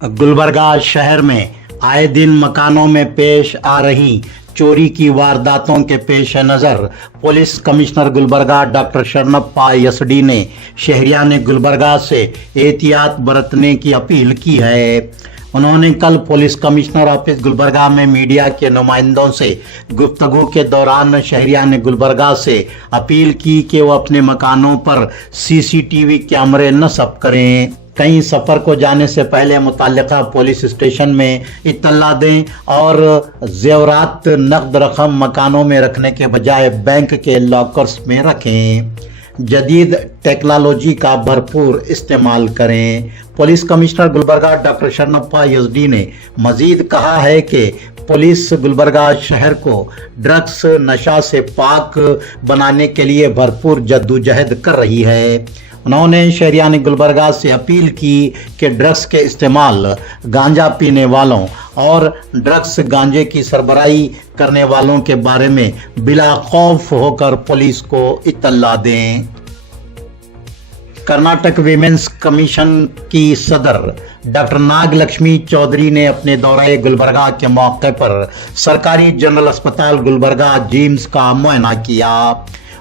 गुलबर्गा शहर में आए दिन मकानों में पेश आ रही चोरी की वारदातों के पेश नज़र police commissioner Gulbarga doctor Sharanappa S D ने शहरियान गुलबर्गा से एहतियात बरतने की अपील की है। उन्होंने कल पुलिस कमिश्नर ऑफिस गुलबर्गा में मीडिया के नुमाइंदों से गुफ्तगू के दौरान शहरियान गुलबर्गा से अपील की कि वो अपने मकानों पर सीसीटीवी कैमरे नस्ब करें। कहीं सफ़र को जाने से पहले मुतल्लिका पुलिस स्टेशन में इत्तला दें और जेवरात नकद रकम मकानों में रखने के बजाय बैंक के लॉकर्स में रखें। जदीद टेक्नोलॉजी का भरपूर इस्तेमाल करें। Police commissioner Gulbarga doctor Sharanappa S D ने मजीद कहा है कि पुलिस गुलबर्गा शहर को ड्रग्स नशा से पाक बनाने के लिए भरपूर जद्दोजहद कर रही है। उन्होंने शहरियान गुलबर्गा से अपील की कि ड्रग्स के इस्तेमाल, गांजा पीने वालों और ड्रग्स गांजे की सरबराही करने वालों के बारे में बिला खौफ होकर पुलिस को इत्तला दें। कर्नाटक विमेंस कमीशन की सदर डॉक्टर नागलक्ष्मी चौधरी ने अपने दौरे गुलबर्गा के मौके पर सरकारी जनरल अस्पताल गुलबर्गा जिम्स का मुआयना किया।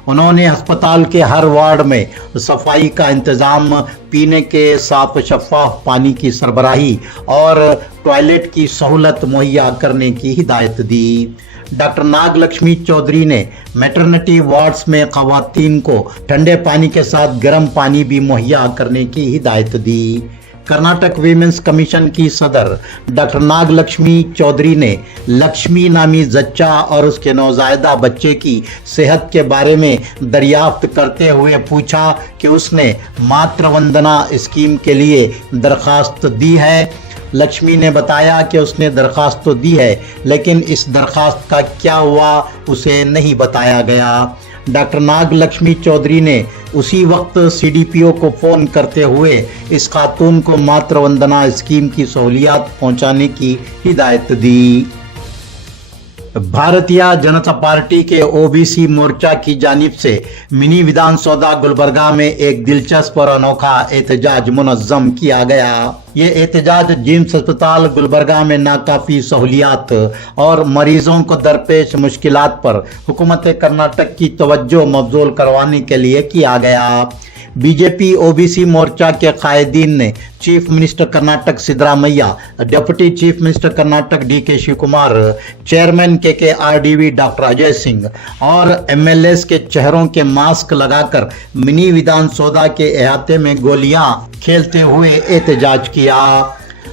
उन्होंने अस्पताल के हर वार्ड में सफाई का इंतजाम, पीने के साफ शफाफ पानी की सरबराही और टॉयलेट की सहूलत मुहैया करने की हिदायत दी। डॉक्टर नागलक्ष्मी चौधरी ने मैटरनिटी वार्ड्स में खवातीन को ठंडे पानी के साथ गर्म पानी भी मुहैया करने की हिदायत दी। कर्नाटक विमेंस कमीशन की सदर डॉक्टर नागलक्ष्मी चौधरी ने लक्ष्मी नामी जच्चा और उसके नौजायदा बच्चे की सेहत के बारे में दरियाफ्त करते हुए पूछा कि उसने मातृ वंदना स्कीम के लिए दरखास्त दी है। लक्ष्मी ने बताया कि उसने दरखास्त तो दी है, लेकिन इस दरखास्त का क्या हुआ उसे नहीं बताया गया। डॉक्टर नागलक्ष्मी चौधरी ने उसी वक्त सीडीपीओ को फ़ोन करते हुए इस खातून को मातृ वंदना स्कीम की सहूलियात पहुंचाने की हिदायत दी। भारतीय जनता पार्टी के ओबीसी मोर्चा की जानिब से मिनी विधान सौदा गुलबर्गा में एक दिलचस्प और अनोखा एहतजाज मुनज़्ज़म किया गया। ये एहतजाज जिम्स अस्पताल गुलबर्गा में नाकाफी सहूलियात और मरीजों को दरपेश मुश्किलात पर हुकूमत कर्नाटक की तवज्जो मबजूल करवाने के लिए किया गया। बीजेपी ओबीसी मोर्चा के कायदीन ने chief minister Karnataka Siddaramaiah, deputy chief minister Karnataka DK Shivakumar, chairman के आरडीवी डॉक्टर अजय सिंह और एमएलएस के चेहरों के मास्क लगाकर मिनी विधान सौदा के अहाते में गोलियां खेलते हुए एहतजाज किया।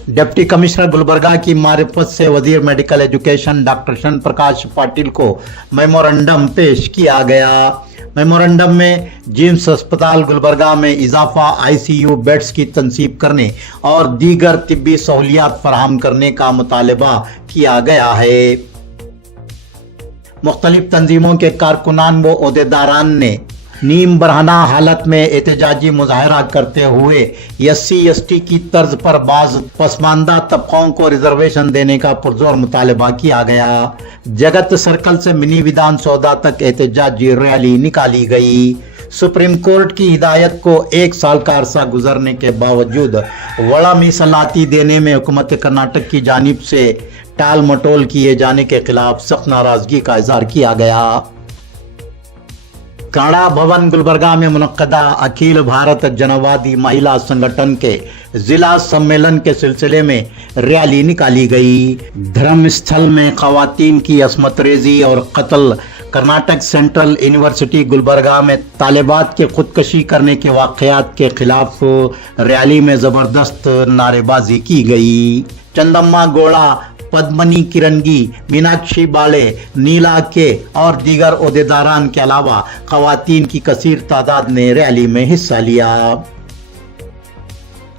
डिप्टी कमिश्नर गुलबर्गा की मारिफत से वजीर मेडिकल एजुकेशन डॉक्टर शरण प्रकाश पाटिल को मेमोरेंडम पेश किया गया। मेमोरेंडम में जिम्स अस्पताल गुलबर्गा में इजाफा, आईसीयू बेड्स की तनसीब करने और दीगर तिब्बी सहूलियात फराहम करने का मुतालबा किया गया है। मुख्तलिफ तंजीमों के कारकुनान व ओहदेदारान ने नीम बरहना हालत में एहतजाजी मुजाहरा करते हुए SC/ST की तर्ज पर बाज पसमानदा तबकों को रिजर्वेशन देने का पुरजोर मुतालबा किया गया। जगत सर्कल से मिनी विधान सौदा तक एहतजाजी रैली निकाली गई। सुप्रीम कोर्ट की हिदायत को 1 साल का अरसा गुजरने के बावजूद वड़ा मीसलाती देने में हुकूमत कर्नाटक की जानिब से टाल मटोल किए जाने के खिलाफ सख्त नाराजगी का इजहार किया गया। कनाडा भवन गुलबर्गा में मुनक्कदा अखिल भारत जनवादी महिला संगठन के जिला सम्मेलन के सिलसिले में रैली निकाली गई। धर्म स्थल में खवातीन की असमत रेजी और कत्ल, कर्नाटक सेंट्रल यूनिवर्सिटी गुलबर्गा में तालिबात के खुदकशी करने के वाक़यात के खिलाफ रैली में ज़बरदस्त नारेबाजी की गई। चंदम्मा गौड़ा, पद्मनी किरंगी, मीनाक्षी बाले, नीला के और दीगर ओहदेदारान के अलावा खवातीन की कसीर तादाद ने रैली में हिस्सा लिया।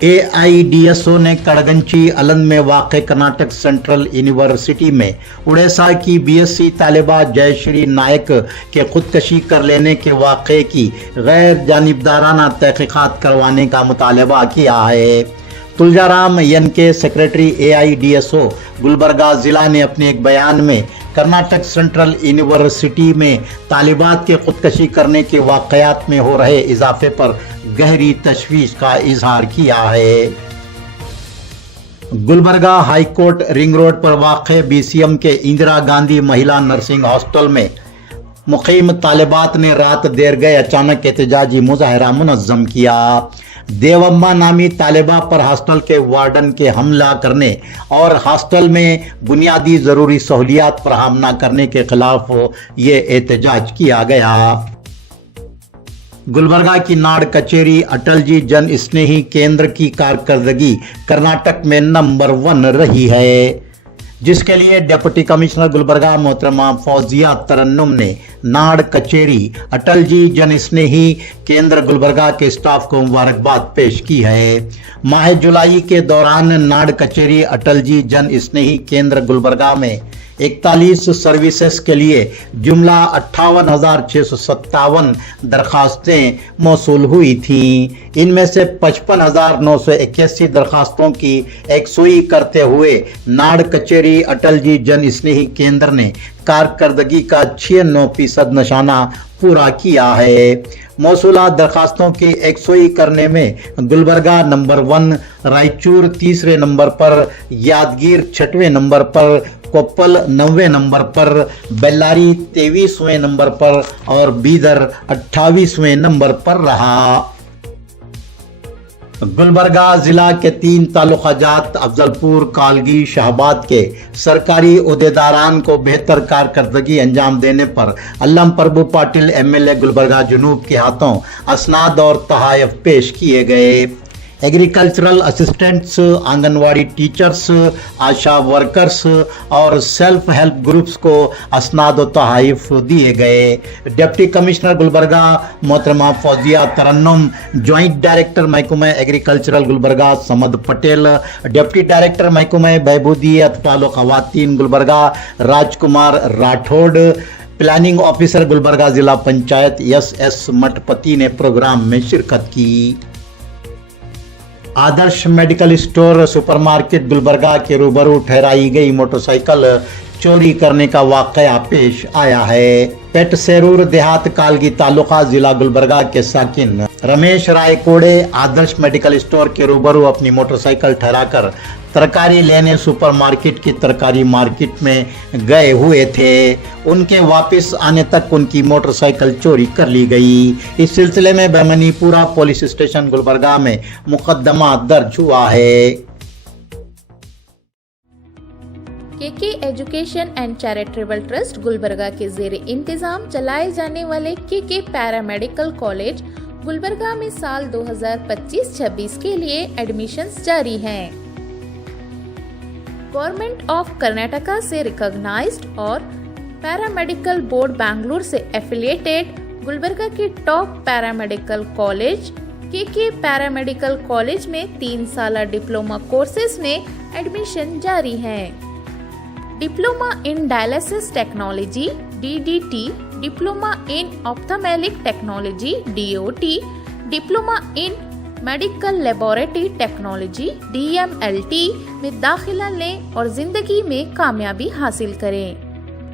AIDSO ने कड़गंची अलंद में वाक़ कर्नाटक सेंट्रल यूनिवर्सिटी में उड़ीसा की BSc तालिबा जयश्री नायक के खुदकशी कर लेने के वाक़े की गैर जानिबदाराना तहक़ीक़ात करवाने का मुतालबा किया है। तुलजाराम यन के सेक्रेटरी AIDSO गुलबर्गा ज़िला ने अपने एक बयान में कर्नाटक सेंट्रल यूनिवर्सिटी में तालिबात के खुदकशी करने के वाक़यात में हो रहे इजाफे पर गहरी तशवीश का इजहार किया है। Gulbarga high court ring road पर वाक़ BCM के इंदिरा गांधी महिला नर्सिंग हॉस्टल में मुक़ीम तालिबात ने रात देर गए अचानक एहतजाजी मुजाहरा मुनज़्ज़म किया। देवम्मा नामी तालिबा पर हॉस्टल के वार्डन के हमला करने और हॉस्टल में बुनियादी ज़रूरी सहूलियात फराहम न करने के खिलाफ ये एहतजाज किया गया। गुलबर्गा की नाड़ कचेरी अटल जी जन स्नेही केंद्र की कारकर्दगी कर्नाटक में नंबर 1 रही है, जिसके लिए डिप्टी कमिश्नर गुलबर्गा मोहतरमा फौजिया तरन्नुम ने नाड़ कचेरी अटल जी जन स्नेही केंद्र गुलबर्गा के स्टाफ को मुबारकबाद पेश की है। माह जुलाई के दौरान नाड़ कचेरी अटल जी जन स्नेही केंद्र गुलबर्गा में 41 सर्विसेज के लिए जुमला 58,657 दरखास्तें मौसूल हुई थीं। इनमें से 55,981 दरखास्तों की एकसुई करते हुए नाड़ कचेरी अटल जी जन स्नेही केंद्र ने कारकर्दगी का 96% निशाना पूरा किया है। मौसूला दरखास्तों की एकसुई करने में गुलबर्गा नंबर 1, रायचूर तीसरे नंबर पर, यादगीर 6वें नंबर पर, कोप्पल 9वें नंबर पर, बेल्लारी 23वें नंबर पर और बीदर 28वें नंबर पर रहा। गुलबर्गा जिला के 3 तालुकाजात अफजलपुर, कालगी, शाहबाद के सरकारी ओहदेदारान को बेहतर कारकर्दगी अंजाम देने पर अल्लम प्रभु पाटिल MLA गुलबर्गा जुनूब के हाथों असनाद और तहाइफ पेश किए गए। एग्रीकल्चरल असिस्टेंट्स, आंगनवाड़ी टीचर्स, आशा वर्कर्स और सेल्फ हेल्प ग्रुप्स को असनाद और तहाइफ दिए गए। डिप्टी कमिश्नर गुलबर्गा मोहतरमा फौजिया तरन्नुम, ज्वाइंट डायरेक्टर महकमा agricultural Gulbarga Samad Patel, deputy director महकमा बहबूदी अतफाल व खवातीन गुलबर्गा राजकुमार राठौड़, प्लानिंग ऑफिसर गुलबर्गा जिला पंचायत SS मठपति ने प्रोग्राम में शिरकत की। आदर्श मेडिकल स्टोर सुपरमार्केट गुलबर्गा के रूबरू ठहराई गई मोटरसाइकिल चोरी करने का वाकया पेश आया है। पेट सेरूर देहात कालगी तालुका जिला गुलबर्गा के साकिन रमेश राय कोड़े आदर्श मेडिकल स्टोर के रूबरू अपनी मोटरसाइकिल ठहराकर तरकारी लेने सुपरमार्केट की तरकारी मार्केट में गए हुए थे। उनके वापस आने तक उनकी मोटरसाइकिल चोरी कर ली गई। इस सिलसिले में बेमनीपुरा पुलिस स्टेशन गुलबर्गा में मुकदमा दर्ज हुआ है। KK education and charitable trust Gulbarga के ज़ेरे इंतजाम चलाए जाने वाले KK पैरामेडिकल कॉलेज गुलबर्गा में साल 2025-26 के लिए एडमिशन्स जारी हैं। गवर्नमेंट ऑफ कर्नाटका से रिकॉग्नाइज्ड और पैरामेडिकल बोर्ड बैंगलोर से एफिलिएटेड गुलबर्गा के top paramedical college KK paramedical college में 3 साल डिप्लोमा कोर्सेज में एडमिशन जारी हैं। Diploma in dialysis technology DDT, diploma in ophthalmic technology DOT, diploma in medical laboratory technology DMLT में दाखिला लें और जिंदगी में कामयाबी हासिल करें।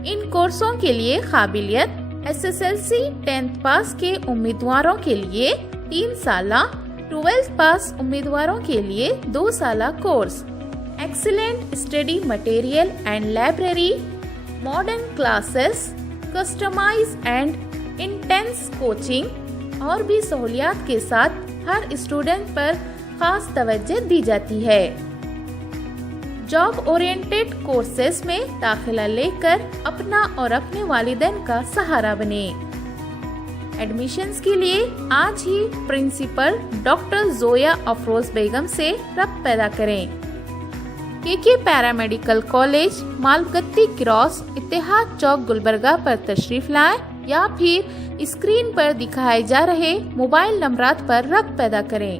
इन कोर्सों के लिए काबिलियत SSLC 10th पास के उम्मीदवारों के लिए 3 साला, 12th पास उम्मीदवारों के लिए 2 साला course, excellent study material and library, modern classes, customize and intense coaching और भी सहूलियात के साथ हर स्टूडेंट पर खास तवज्जो दी जाती है। जॉब ओरिएंटेड कोर्सेज में दाखिला लेकर अपना और अपने वालिदैन का सहारा बने। एडमिशन्स के लिए आज ही प्रिंसिपल डॉक्टर जोया अफरोज बेगम से रब्त पैदा करें। KK पैरामेडिकल कॉलेज मालगत्ती क्रॉस इत्तेहाद चौक गुलबर्गा पर तशरीफ लाएं या फिर स्क्रीन पर दिखाए जा रहे मोबाइल नंबरात पर रब्त पैदा करें।